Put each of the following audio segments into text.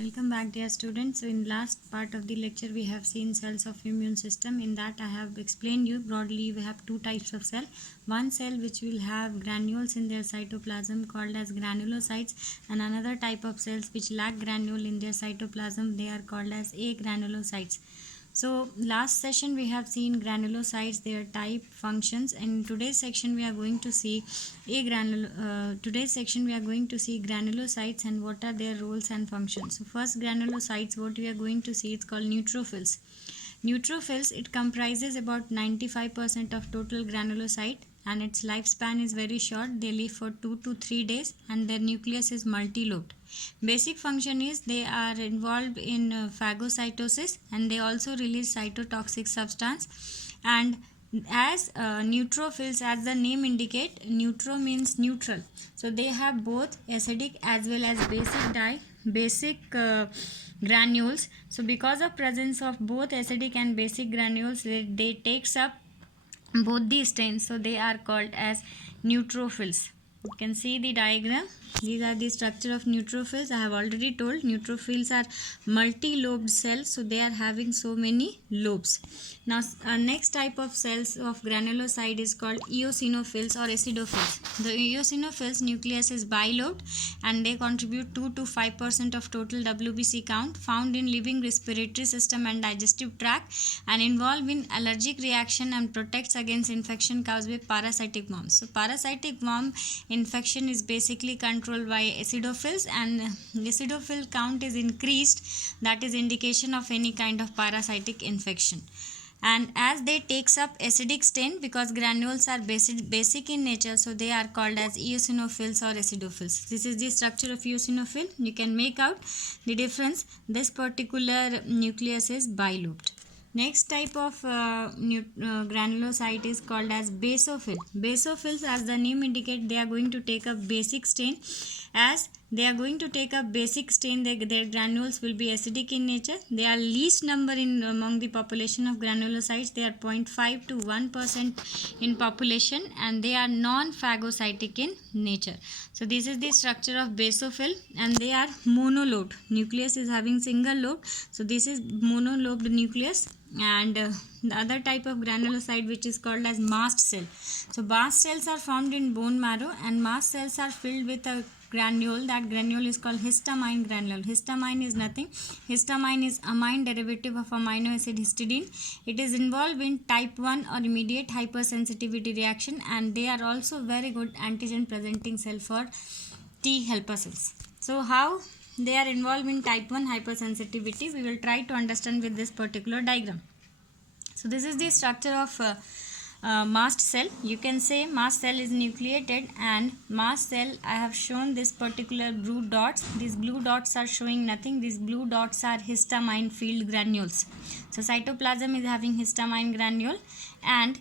Welcome back, dear students. So in last part of the lecture we have seen cells of immune system. In that I have explained you broadly we have two types of cell. One cell which will have granules in their cytoplasm called as granulocytes, and another type of cells which lack granule in their cytoplasm, they are called as agranulocytes. So last session we have seen granulocytes, their type, functions, and in today's section we are going to see granulocytes and what are their roles and functions. So first, granulocytes, what we are going to see, it's called neutrophils. Neutrophils, it comprises about 95% of total granulocyte, and its lifespan is very short. They live for 2 to 3 days and their nucleus is multi-lobed. Basic function is they are involved in phagocytosis, and they also release cytotoxic substance. And as neutrophils, as the name indicate, neutro means neutral, so they have both acidic as well as basic granules. So because of presence of both acidic and basic granules, they takes up both these stains, so they are called as neutrophils. You can see the diagram. These are the structure of neutrophils. I have already told neutrophils are multi-lobed cells, so they are having so many lobes. Now next type of cells of granulocyte is called eosinophils or acidophils. The eosinophils nucleus is bilobed and they contribute 2 to 5% of total WBC count, found in living respiratory system and digestive tract, and involved in allergic reaction and protects against infection caused by parasitic worms. So parasitic worm infection is basically controlled by acidophils, and acidophil count is increased, that is indication of any kind of parasitic infection. And as they takes up acidic stain, because granules are basic in nature, so they are called as eosinophils or acidophils. This is the structure of eosinophil. You can make out the difference. This particular nucleus is bilobed. Next type of granulocyte is called as basophil. Basophils, as the name indicate, they are going to take up basic stain. As they are going to take up basic stain, their granules will be acidic in nature. They are least number in among the population of granulocytes. They are 0.5 to 1% in population, and they are non-phagocytic in nature. So this is the structure of basophil, and they are monolobed. Nucleus is having single lobe, so this is monolobed nucleus. And the other type of granulocyte, which is called as mast cell. So mast cells are formed in bone marrow, and mast cells are filled with a granule. That granule is called histamine granule. Histamine is nothing. Histamine is amine derivative of amino acid histidine. It is involved in type 1 or immediate hypersensitivity reaction, and they are also very good antigen presenting cell for T helper cells. So how they are involved in type 1 hypersensitivity, we will try to understand with this particular diagram. So this is the structure of mast cell. You can say mast cell is nucleated, and mast cell, I have shown this particular blue dots. These blue dots are showing nothing. These blue dots are histamine filled granules. So cytoplasm is having histamine granule, and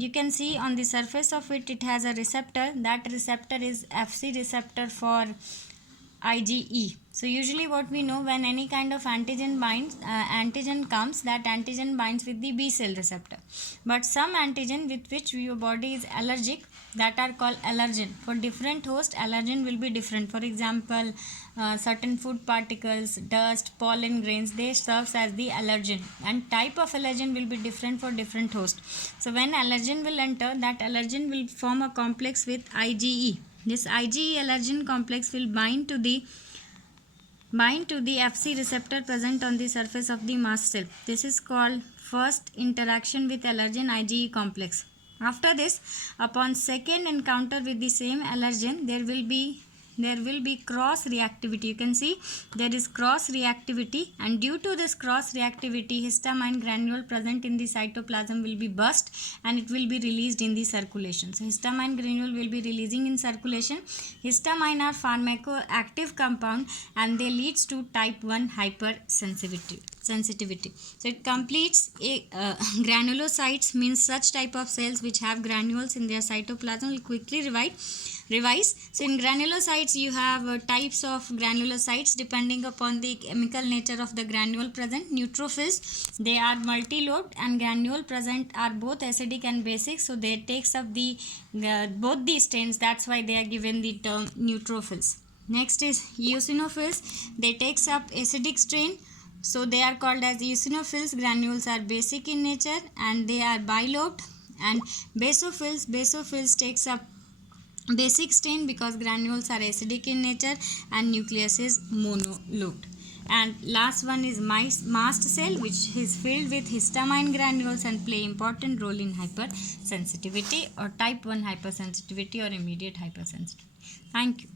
you can see on the surface of it, it has a receptor. That receptor is Fc receptor for IgE. So usually what we know, when any kind of antigen comes, that antigen binds with the B cell receptor. But some antigen with which your body is allergic, that are called allergen. For different host, allergen will be different. For example, certain food particles, dust, pollen grains, they serve as the allergen, and type of allergen will be different for different host. So when allergen will enter, that allergen will form a complex with IgE. This IgE allergen complex will bind to the Fc receptor present on the surface of the mast cell. This is called first interaction with allergen IgE complex. After this, upon second encounter with the same allergen, there will be cross reactivity. You can see there is cross reactivity, and due to this cross reactivity, histamine granule present in the cytoplasm will be burst, and it will be released in the circulation. So histamine granule will be releasing in circulation. Histamine are pharmacoactive compound, and they leads to type 1 hypersensitivity. So it completes granulocytes, means such type of cells which have granules in their cytoplasm. Will quickly revise. So in granulocytes, you have types of granulocytes depending upon the chemical nature of the granule present. Neutrophils, they are multi-lobed, and granule present are both acidic and basic, so they takes up the both these stains. That's why they are given the term neutrophils. Next is eosinophils. They takes up acidic strain, so they are called as eosinophils. Granules are basic in nature and they are bilobed. And basophils takes up basic stain because granules are acidic in nature and nucleus is monolobed. And last one is mast cell, which is filled with histamine granules and play important role in hypersensitivity or type 1 hypersensitivity or immediate hypersensitivity. Thank you.